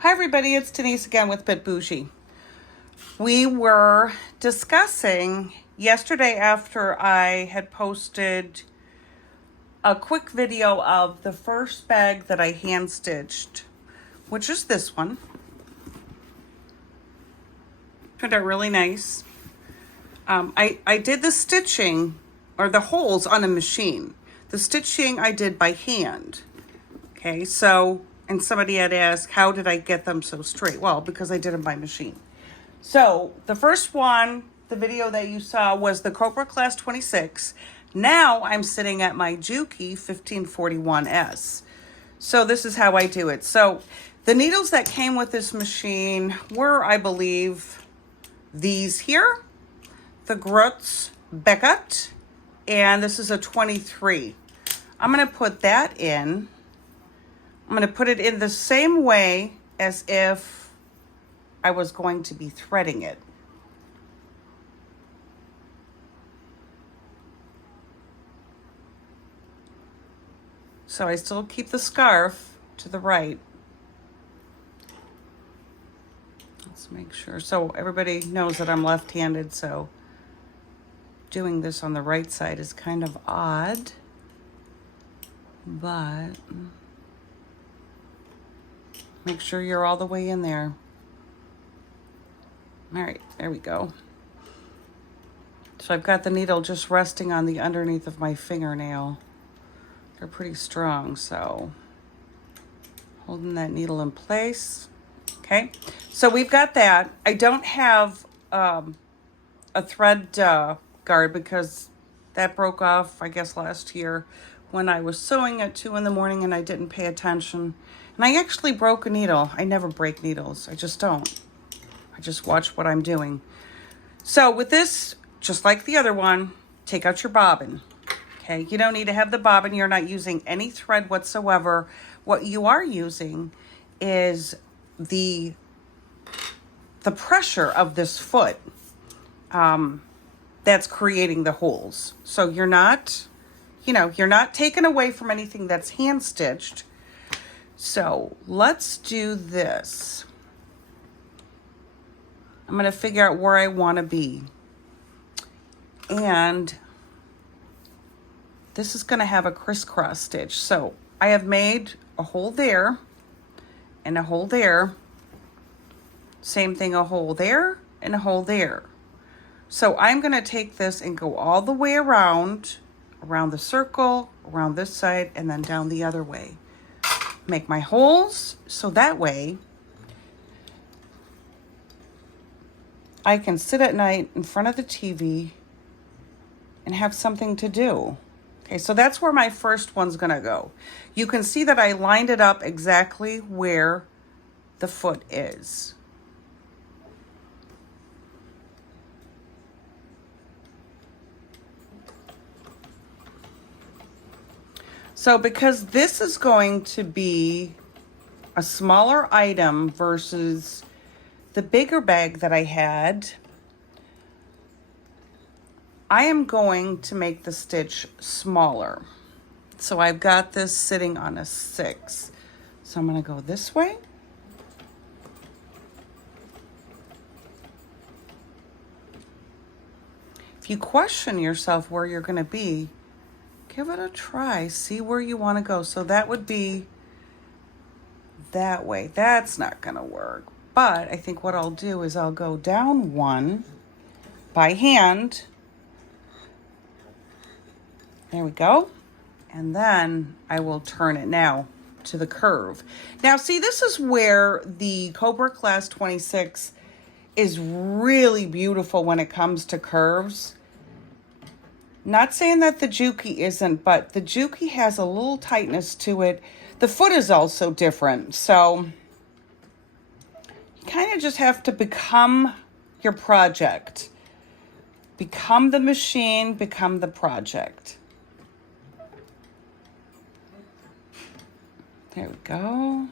Hi everybody, it's Denise again with Bit Bougie. We were discussing yesterday after I had posted a quick video of the first bag that I hand stitched, which is this one. Turned out really nice. I did the stitching or the holes on a machine. The stitching I did by hand. Okay, so, and somebody had asked, how did I get them so straight? Well, because I did them by machine. So the first one, the video that you saw was the Cobra Class 26. Now I'm sitting at my Juki 1541S. So this is how I do it. So the needles that came with this machine were, I believe, these here, the Grutz Beckett, and this is a 23. I'm going to put that in. I'm going to put it in the same way as if I was going to be threading it. So I still keep the scarf to the right. Let's make sure. So everybody knows that I'm left-handed, so doing this on the right side is kind of odd, but make sure you're all the way in there. All right, there we go. So I've got the needle just resting on the underneath of my fingernail. They're pretty strong, so holding that needle in place. Okay, so we've got that. I don't have a thread guard because that broke off, I guess, last year when I was sewing at 2 in the morning and I didn't pay attention. And I actually broke a needle. I never break needles. I just don't. I just watch what I'm doing. So with this, just like the other one, take out your bobbin. Okay, you don't need to have the bobbin. You're not using any thread whatsoever. What you are using is the pressure of this foot that's creating the holes. So you're not, you're not taken away from anything that's hand stitched. So let's do this. I'm going to figure out where I want to be. And this is going to have a crisscross stitch. So I have made a hole there and a hole there. Same thing, a hole there and a hole there. So I'm going to take this and go all the way around the circle, around this side, and then down the other way. Make my holes so that way I can sit at night in front of the TV and have something to do. Okay, so that's where my first one's gonna go. You can see that I lined it up exactly where the foot is. So because this is going to be a smaller item versus the bigger bag that I had, I am going to make the stitch smaller. So I've got this sitting on a 6. So I'm going to go this way. If you question yourself where you're going to be, give it a try. See where you want to go. So that would be that way. That's not going to work. But I think what I'll do is I'll go down one by hand. There we go. And then I will turn it now to the curve. Now, see, this is where the Cobra Class 26 is really beautiful when it comes to curves. Not saying that the Juki isn't, but the Juki has a little tightness to it. The foot is also different. So you kind of just have to become your project. Become the machine, become the project. There we go.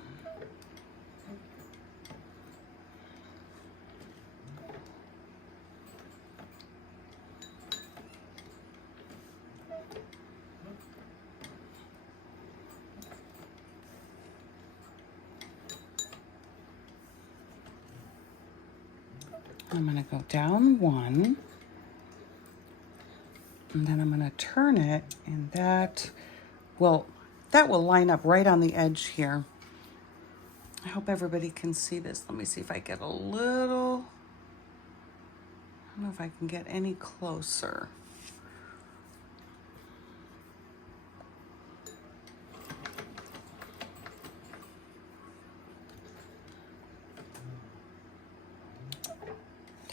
I'm going to go down one, and then I'm going to turn it, and that will line up right on the edge here. I hope everybody can see this. Let me see if I get a little, I don't know if I can get any closer.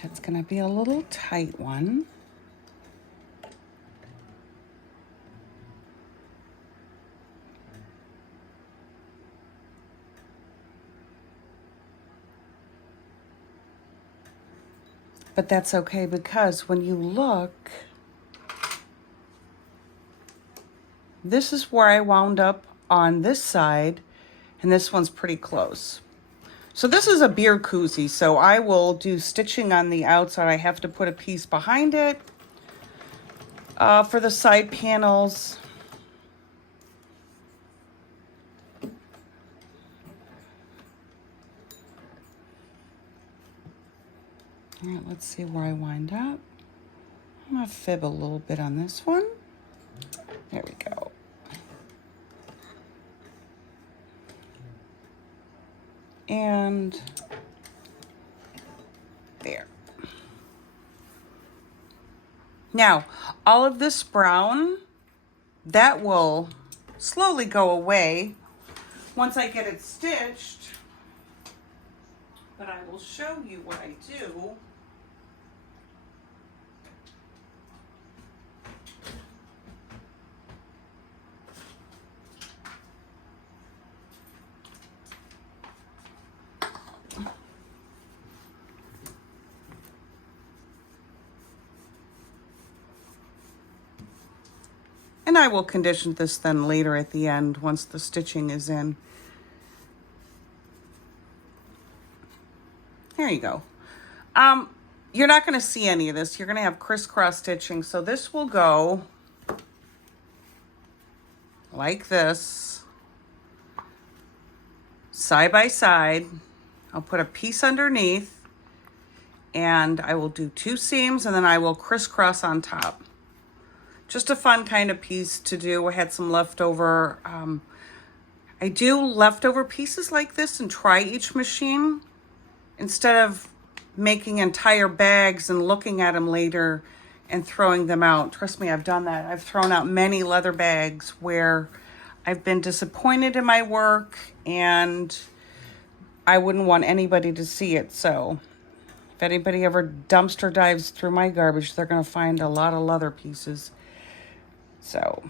That's going to be a little tight one. But that's okay, because when you look, this is where I wound up on this side, and this one's pretty close. So this is a beer koozie, so I will do stitching on the outside. I have to put a piece behind it for the side panels. All right, let's see where I wind up. I'm gonna fib a little bit on this one. There we go. And there. Now, all of this brown, that will slowly go away once I get it stitched. But I will show you what I do. And I will condition this then later at the end once the stitching is in. There you go. You're not going to see any of this. You're going to have crisscross stitching. So this will go like this, side by side. I'll put a piece underneath, and I will do 2 seams, and then I will crisscross on top. Just a fun kind of piece to do. I had some leftover. I do leftover pieces like this and try each machine instead of making entire bags and looking at them later and throwing them out. Trust me, I've done that. I've thrown out many leather bags where I've been disappointed in my work and I wouldn't want anybody to see it. So if anybody ever dumpster dives through my garbage, they're going to find a lot of leather pieces. So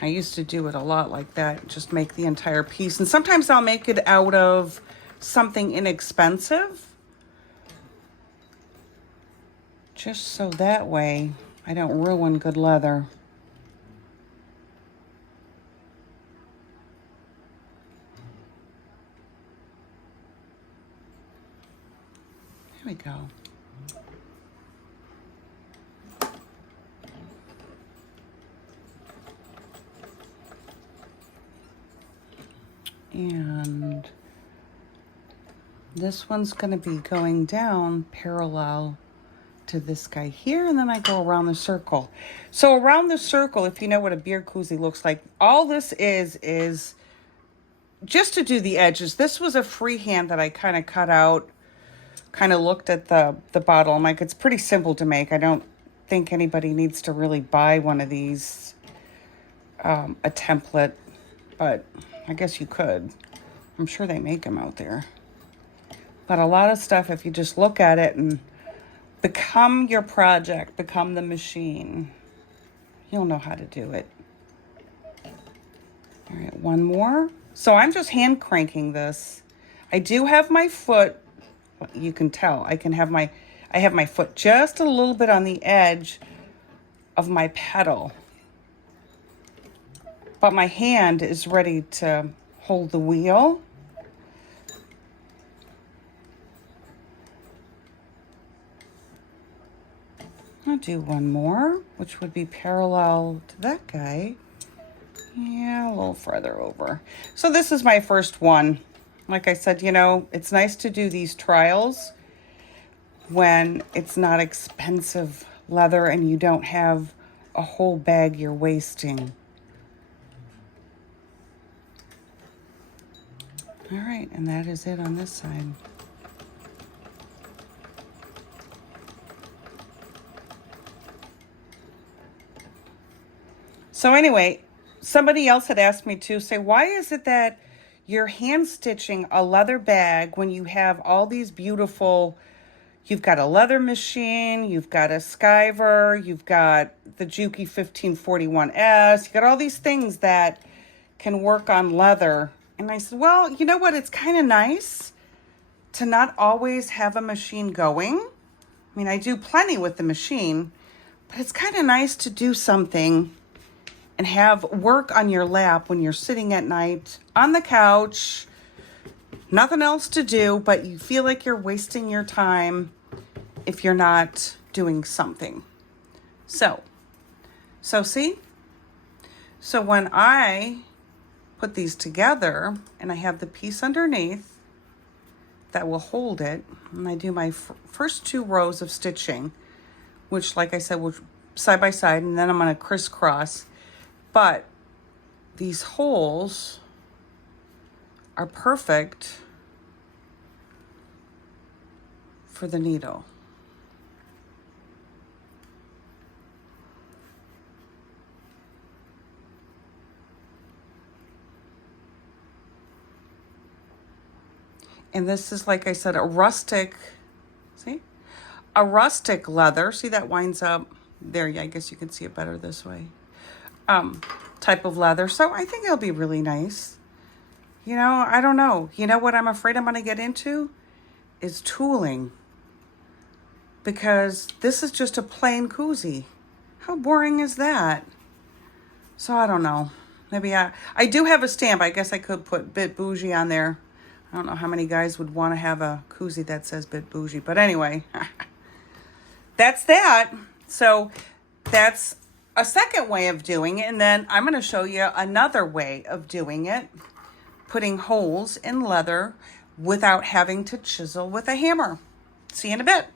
I used to do it a lot like that, just make the entire piece. And sometimes I'll make it out of something inexpensive, just so that way I don't ruin good leather. There we go. And this one's going to be going down parallel to this guy here, and then I go around the circle. So around the circle, if you know what a beer koozie looks like, all this is just to do the edges. This was a freehand that I kind of cut out, kind of looked at the bottle. I'm like, it's pretty simple to make. I don't think anybody needs to really buy one of these, a template, but I guess you could. I'm sure they make them out there. But a lot of stuff, if you just look at it and become your project, become the machine, you'll know how to do it. All right, one more. So I'm just hand cranking this. I do have my foot, you can tell, I have my foot just a little bit on the edge of my pedal. But my hand is ready to hold the wheel. I'll do one more, which would be parallel to that guy. Yeah, a little further over. So this is my first one. Like I said, you know, it's nice to do these trials when it's not expensive leather and you don't have a whole bag you're wasting. All right, and that is it on this side. So anyway, somebody else had asked me to say, why is it that you're hand stitching a leather bag when you have all these beautiful, you've got a leather machine, you've got a skiver, you've got the Juki 1541S, you got all these things that can work on leather. And I said, well, you know what? It's kind of nice to not always have a machine going. I mean, I do plenty with the machine, but it's kind of nice to do something and have work on your lap when you're sitting at night on the couch, nothing else to do, but you feel like you're wasting your time if you're not doing something. So see? So when I put these together and I have the piece underneath that will hold it, and I do my first 2 rows of stitching, which, like I said, will side by side, and then I'm going to crisscross. But these holes are perfect for the needle. And this is, like I said, a rustic, see? A rustic leather. See, that winds up there. Yeah, I guess you can see it better this way. Type of leather. So I think it'll be really nice. You know, I don't know. You know what I'm afraid I'm going to get into? Is tooling. Because this is just a plain koozie. How boring is that? So I don't know. Maybe I do have a stamp. I guess I could put Bit Bougie on there. I don't know how many guys would want to have a koozie that says Bit Bougie. But anyway, that's that. So that's a second way of doing it. And then I'm going to show you another way of doing it. Putting holes in leather without having to chisel with a hammer. See you in a bit.